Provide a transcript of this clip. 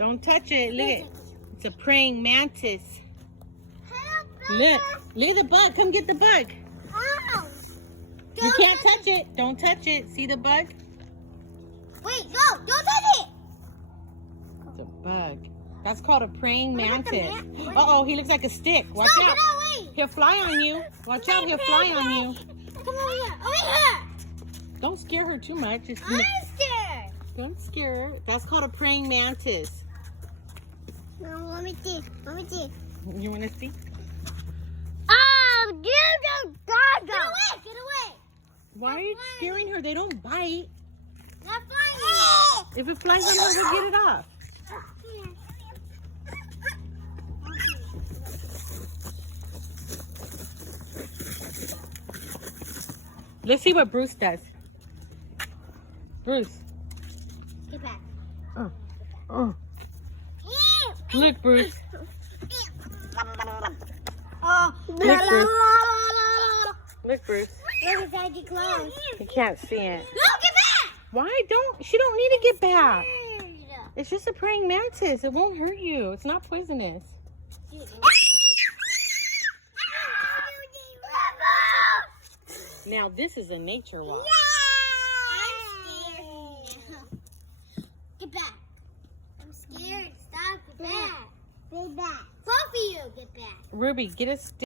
Don't touch it. Look it. It's a praying mantis. Look. Look at the bug. Come get the bug. Ow. You can't touch it. Don't touch it. See the bug? Wait, no, don't touch it. It's a bug. That's called a praying What about the mantis. man- Uh-oh, he looks like a stick. Watch Stop, out. get away. He'll fly on you. Watch out, he'll fly on you. Come over here. Over here. Don't scare her too much. Just I'm scared. don't scare her. That's called a praying mantis. No, let me see. Let me see. You want to see? Oh, you don't die. Get away. Get away. Why are you scaring her? They don't bite. Not flying. If it flies on her, we'll get it off. Let's see what Bruce does. Bruce. Get back. Oh. Look, Bruce. Oh, Look, Bruce. Look, Bruce. Look inside your clothes. You can't see it. No, get back. Why don't? She don't need to get back. It's just a praying mantis. It won't hurt you. It's not poisonous. Now, this is a nature walk. I'm scared. Get back. I'm scared. Stop. Get back. Get back. Both of you, get back. Ruby, get a stick.